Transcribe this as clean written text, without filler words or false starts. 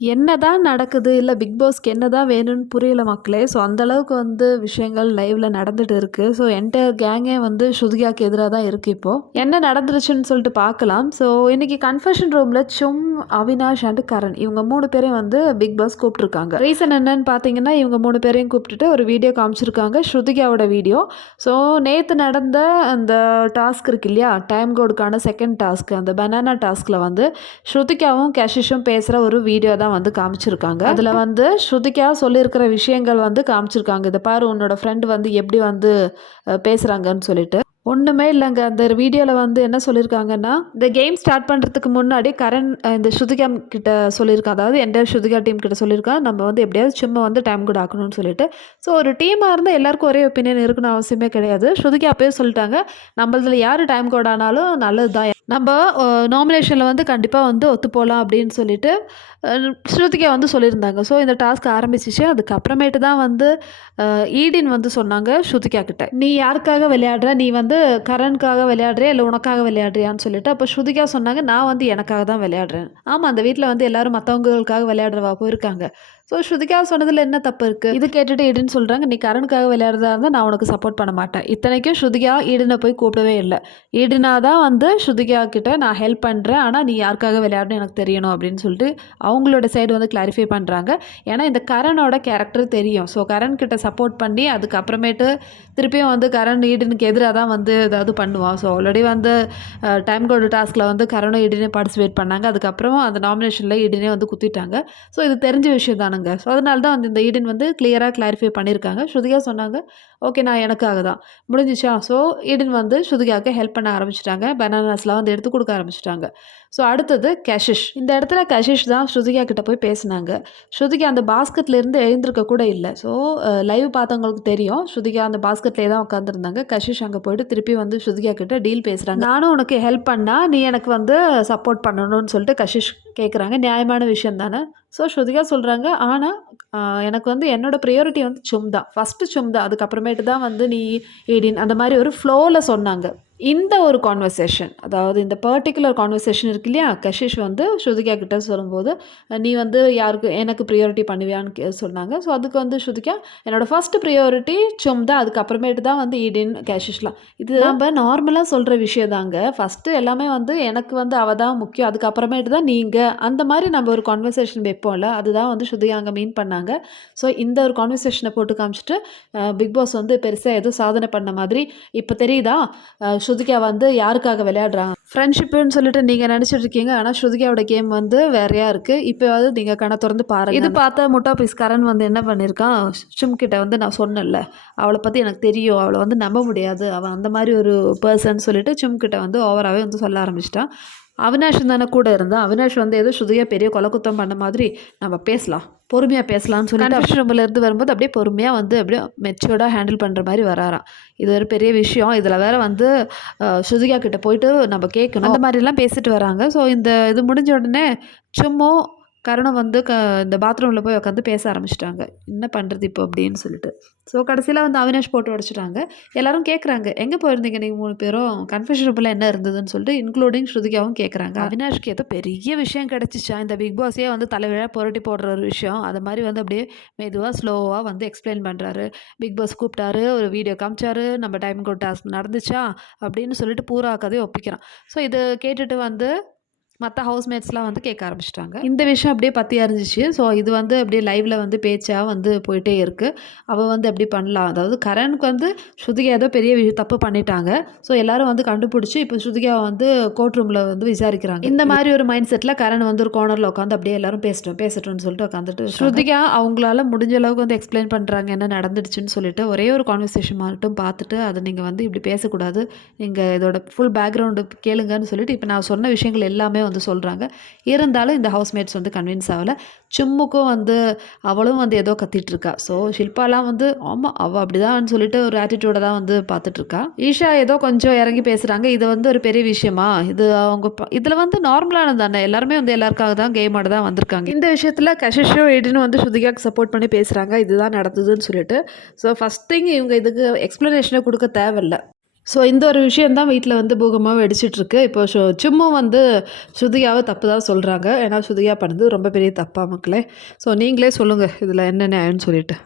என்னதான் நடக்குது? இல்ல பிக் பாஸ்க்கு என்னதான் வேணும்னு புரியல மக்களே. ஸோ அந்த அளவுக்கு வந்து விஷயங்கள் லைவ்ல நடந்துட்டு இருக்கு. ஸோ என்டையர் கேங்கே வந்து ஸ்ருதிகாக்கு எதிரா தான் இருக்கு இப்போ. என்ன நடந்துருச்சுன்னு சொல்லிட்டு பார்க்கலாம். ஸோ இன்னைக்கு கன்ஃபெஷன் ரூம்ல அவினாஷ் அண்ட் கரண் இவங்க 3 பேரையும் வந்து பிக் பாஸ் கூப்பிட்டுருக்காங்க. ரீசன் என்னன்னு பார்த்தீங்கன்னா, இவங்க 3 பேரையும் கூப்பிட்டுட்டு ஒரு வீடியோ காமிச்சிருக்காங்க. ஸ்ருதிகாவோட வீடியோ. ஸோ நேத்து நடந்த அந்த டாஸ்க் இருக்கு இல்லையா? டைம் கோடுக்கான செகண்ட் டாஸ்க் அந்த பனானா டாஸ்க்ல வந்து ஸ்ருதிகாவும் கஷிஷும் பேசுற ஒரு வீடியோ தான் வந்து காமிச்சிருக்காங்க. அதில் வந்து ஸ்ருதிகா சொல்லியிருக்கிற விஷயங்கள் வந்து காமிச்சிருக்காங்க. இதை பாரு உன்னோட ஃப்ரெண்டு வந்து எப்படி வந்து பேசுகிறாங்கன்னு சொல்லிட்டு ஒன்றுமே இல்லைங்க. அந்த வீடியோவில் வந்து என்ன சொல்லியிருக்காங்கன்னா, இந்த கேம் ஸ்டார்ட் பண்ணுறதுக்கு முன்னாடி கரண் இந்த ஸ்ருதிகா கிட்ட சொல்லியிருக்கான். அதாவது எந்த ஸ்ருதிகா டீம் கிட்ட சொல்லியிருக்கான், நம்ம வந்து எப்படியாவது சும்மா வந்து டைம் கூட ஆக்கணும்னு சொல்லிட்டு. ஸோ ஒரு டீமாக இருந்தால் எல்லாருக்கும் ஒரே ஒப்பீனியன் இருக்குன்னு அவசியமே கிடையாது. ஸ்ருதிகா அப்பயே சொல்லிட்டாங்க, நம்மளதில் யார் டைம் கோட் ஆனாலும் நல்லது தான். நம்ம நாமினேஷனில் வந்து கண்டிப்பாக வந்து ஒத்து போகலாம் அப்படின்னு சொல்லிட்டு ஸ்ருதிகா வந்து சொல்லியிருந்தாங்க. ஸோ இந்த டாஸ்க் ஆரம்பிச்சிச்சு. அதுக்கப்புறமேட்டு தான் வந்து ஈடின் வந்து சொன்னாங்க ஸ்ருதிகா கிட்ட, நீ யாருக்காக விளையாடுற, நீ வந்து கரனுக்காக விளையாடுறியா இல்லை உனக்காக விளையாடுறியான்னு சொல்லிட்டு. அப்போ ஸ்ருதிகா சொன்னாங்க, நான் வந்து எனக்காக தான் விளையாடுறேன். ஆமாம், அந்த வீட்டில் வந்து எல்லாரும் மற்றவங்களுக்காக விளையாடுறவா போயிருக்காங்க. ஸோ ஸ்ருதிகா சொன்னதில் என்ன தப்பு இருக்குது? இது கேட்டுட்டு ஈடுன்னு சொல்கிறாங்க, நீ கரனுக்காக விளையாடுறதா இருந்தால் நான் உனக்கு சப்போர்ட் பண்ண மாட்டேன். இத்தனைக்கும் ஸ்ருதிகா ஈடனை போய் கூப்பிடவே இல்லை. ஈடுனா தான் வந்து ஸ்ருதிகா கிட்ட நான் ஹெல்ப் பண்ணுறேன், ஆனால் நீ யாருக்காக விளையாடணும் எனக்கு தெரியணும் அப்படின்னு சொல்லிட்டு அவங்களோட சைடு வந்து கிளாரிஃபை பண்ணுறாங்க. ஏன்னா இந்த கரனோட கேரக்டர் தெரியும். ஸோ கரண் கிட்ட சப்போர்ட் பண்ணி அதுக்கப்புறமேட்டு திருப்பியும் வந்து கரண் ஈடனுக்கு எதிராக தான் வந்து ஏதாவது பண்ணுவான். ஸோ ஆல்ரெடி வந்து டைம் கோடு டாஸ்கில் வந்து கரணும் ஈடனே பார்ட்டிசிபேட் பண்ணாங்க. அதுக்கப்புறம் அந்த நாமினேஷனில் ஈடனே வந்து குத்திட்டாங்க. ஸோ இது தெரிஞ்ச விஷயம் தானுங்க. ஸோ அதனால தான் வந்து இந்த ஈடன் வந்து கிளியராக கிளாரிஃபை பண்ணியிருக்காங்க. ஸ்ருதிகா சொன்னாங்க, ஓகே நான் எனக்காக தான் முடிஞ்சிச்சா. ஸோ ஈடன் வந்து ஸ்ருதிகாவுக்கு ஹெல்ப் பண்ண ஆரம்பிச்சிட்டாங்க. பனானாஸ்லாம் வந்து எடுத்து கொடுக்க ஆரம்பிச்சிட்டாங்க. ஸோ அடுத்தது கஷிஷ். இந்த இடத்துல கஷிஷ் தான் ஸ்ருதிகா கிட்ட போய் பேசினாங்க. ஸ்ருதிகா அந்த பாஸ்கெட்லேருந்து எழுந்திருக்க கூட இல்லை. ஸோ லைவ் பார்த்தவங்களுக்கு தெரியும், ஸ்ருதிகா அந்த பாஸ்கெட்லேயே தான் உட்காந்துருந்தாங்க. கஷிஷ் அங்கே போயிட்டு திருப்பி வந்து ஸ்ருதிகா கிட்ட டீல் பேசுகிறாங்க. நானும் உனக்கு ஹெல்ப் பண்ணால் நீ எனக்கு வந்து சப்போர்ட் பண்ணணும்னு சொல்லிட்டு கஷிஷ் கேட்குறாங்க. நியாயமான விஷயம் தானே. ஸோ ஸ்ருதிகா சொல்கிறாங்க, ஆனால் எனக்கு வந்து என்னோடய ப்ரையாரிட்டி வந்து தான் ஃபஸ்ட்டு தான், அதுக்கப்புறமேட்டு தான் வந்து நீ ஈடின் அந்த மாதிரி ஒரு ஃப்ளோவில் சொன்னாங்க. இந்த ஒரு கான்வர்சேஷன், அதாவது இந்த பர்ட்டிகுலர் கான்வர்சேஷன் இருக்கு இல்லையா, கஷிஷ் வந்து ஸ்ருதிகா கிட்ட சொல்லும்போது, நீ வந்து யாருக்கு எனக்கு ப்ரியாரிட்டி பண்ணுவியான்னு சொன்னாங்க. ஸோ அதுக்கு வந்து ஸ்ருதிகா, என்னோடய ஃபஸ்ட்டு ப்ரியாரிட்டி தான், அதுக்கப்புறமேட்டு தான் வந்து ஈடின் கஷிஷ்லாம். இது நம்ம நார்மலாக சொல்கிற விஷயம் தாங்க. ஃபஸ்ட்டு எல்லாமே வந்து எனக்கு வந்து அவள் தான் முக்கியம், அதுக்கப்புறமேட்டு தான் நீங்கள், அந்த மாதிரி நம்ம ஒரு கான்வர்சேஷன் வைப்போம்ல, அதுதான் வந்து ஸ்ருதிகா அங்கே மீன் பண்ணாங்க. ஸோ இந்த ஒரு கான்வர்சேஷனை போட்டு காமிச்சிட்டு பிக் பாஸ் வந்து பெருசாக ஏதோ சாதனை பண்ண மாதிரி இப்போ தெரியுதா, ஸ்ருதிகா வந்து யாருக்காக விளையாடுறாங்க, ஃப்ரெண்ட்ஷிப்புன்னு சொல்லிட்டு நீங்கள் நினச்சிட்டு இருக்கீங்க. ஆனால் ஸ்ருதிகாவோட கேம் வந்து வேறையாக இருக்குது. இப்போ வந்து நீங்கள் கண்ணை திறந்து பாருங்கள். இது பார்த்தா முட்டா பீஸ் கரண் வந்து என்ன பண்ணியிருக்கான், கிட்ட வந்து நான் சொன்னேன்ல, அவளை பற்றி எனக்கு தெரியும், அவளை வந்து நம்ப முடியாது, அவள் அந்த மாதிரி ஒரு பர்சன் சொல்லிட்டு கிட்ட வந்து ஓவராகவே வந்து சொல்ல ஆரம்பிச்சிட்டான். அவினாஷ் தானே கூட இருந்தான். அவினாஷ் வந்து ஏதோ ஸ்ருதியா பெரிய கொலக்குத்தம் பண்ண மாதிரி, நம்ம பேசலாம், பொறுமையாக பேசலாம்னு சொல்லிட்டு கன்ஃபெஷன் ரூம்லேருந்து வரும்போது அப்படியே பொறுமையாக வந்து அப்படியே மெச்சூர்டாக ஹேண்டில் பண்ணுற மாதிரி வராராம். இது ஒரு பெரிய விஷயம். இதில் வேறு வந்து ஸ்ருதிகா கிட்ட போயிட்டு நம்ம கேட்கணும், அந்த மாதிரிலாம் பேசிட்டு வராங்க. ஸோ இந்த இது முடிஞ்ச உடனே சும்மா கரணம் வந்து இந்த பாத்ரூமில் போய் உட்காந்து பேச ஆரம்பிச்சிட்டாங்க, என்ன பண்ணுறது இப்போ அப்படின்னு சொல்லிட்டு. ஸோ கடைசியில் வந்து அவினாஷ் போட்டு உடச்சிட்டாங்க. எல்லாரும் கேட்குறாங்க, எங்கே போயிருந்தீங்க நீங்கள் 3 பேரும், கன்ஃபெஷன் ரூமில் என்ன இருந்ததுன்னு சொல்லிட்டு இன்க்ளூடிங் ஸ்ருதிகாவும் கேட்குறாங்க. அவினாஷ்க்கு ஏதோ பெரிய விஷயம் கிடச்சிச்சா, இந்த பிக் பாஸே வந்து தலைவிழா புரட்டி போடுற ஒரு விஷயம், அது மாதிரி வந்து அப்படியே மெதுவாக ஸ்லோவாக வந்து எக்ஸ்பிளைன் பண்ணுறாரு. பிக் பாஸ் கூப்பிட்டாரு, ஒரு வீடியோ காமிச்சாரு, நம்ம டைம் கோட் டாஸ்க் நடந்துச்சா அப்படின்னு சொல்லிட்டு பூரா கதையை ஒப்பிக்கிறான். ஸோ இதை கேட்டுட்டு வந்து மற்ற ஹவுஸ்மேட்ஸ்லாம் வந்து கேட்க ஆரம்பிச்சிட்டாங்க. இந்த விஷயம் அப்படியே பற்றி அறிஞ்சிச்சு. ஸோ இது வந்து அப்படியே லைவில் வந்து பேச்சாக வந்து போயிட்டே இருக்குது. அவள் வந்து எப்படி பண்ணலாம், அதாவது கரனுக்கு வந்து ஸ்ருதிகா ஏதோ பெரிய தப்பு பண்ணிட்டாங்க. ஸோ எல்லாரும் வந்து கண்டுபிடிச்சி இப்போ ஸ்ருதிகாவை வந்து கோர்ட் ரூமில் வந்து விசாரிக்கிறாங்க. இந்த மாதிரி ஒரு மைண்ட் செட்டில் கரண் வந்து ஒரு கார்னரில் உட்காந்து அப்படியே எல்லாரும் பேசட்டும்னு சொல்லிட்டு உட்காந்துட்டு ஸ்ருதிகா அவங்களால முடிஞ்ச அளவுக்கு வந்து எக்ஸ்பிளைன் பண்ணுறாங்க என்ன நடந்துடுச்சுன்னு சொல்லிட்டு. ஒரே ஒரு கான்வர்சேஷன் மட்டும் பார்த்துட்டு அதை நீங்கள் வந்து இப்படி பேசக்கூடாது, நீங்கள் இதோட ஃபுல் பேக்ரவுண்டு கேளுங்கன்னு சொல்லிட்டு இப்போ நான் சொன்ன விஷயங்கள் எல்லாமே வந்து சொல்கிறாங்க. இருந்தாலும் இந்த ஹவுஸ்மேட்ஸ் வந்து கன்வின்ஸ் ஆகலை. சும்முக்கும் வந்து அவளும் வந்து ஏதோ கத்திட்டுருக்கா. ஸோ ஷில்பாலாம் வந்து ஆமாம் அவள் அப்படிதான் சொல்லிட்டு ஒரு ஆட்டிடியூடை தான் வந்து பார்த்துட்ருக்கா. ஈஷா ஏதோ கொஞ்சம் இறங்கி பேசுகிறாங்க, இது வந்து ஒரு பெரிய விஷயமா, இது அவங்க இதில் வந்து நார்மலானது தானே, எல்லாருமே வந்து எல்லாருக்காக தான் கேம் ஆட தான் வந்திருக்காங்க. இந்த விஷயத்தில் கஷிஷோ எடின்னு வந்து ஸ்ருதிகாக்கு சப்போர்ட் பண்ணி பேசுகிறாங்க, இதுதான் நடந்ததுன்னு சொல்லிட்டு. ஸோ ஃபஸ்ட் திங் இவங்க இதுக்கு எக்ஸ்ப்ளனேஷனே கொடுக்க தேவையில்லை. ஸோ இந்த ஒரு விஷயம் தான் வீட்டில் வந்து பூகம்பமாக வெடிச்சிட்ருக்கு. இப்போ சிம்மு வந்து ஸ்ருதிகாவ தப்பு தான் சொல்கிறாங்க. ஏன்னா ஸ்ருதிகா பண்ணது ரொம்ப பெரிய தப்பா மக்களே. ஸோ நீங்களே சொல்லுங்கள் இதில் என்ன நியாயம்னு சொல்லிட்டு.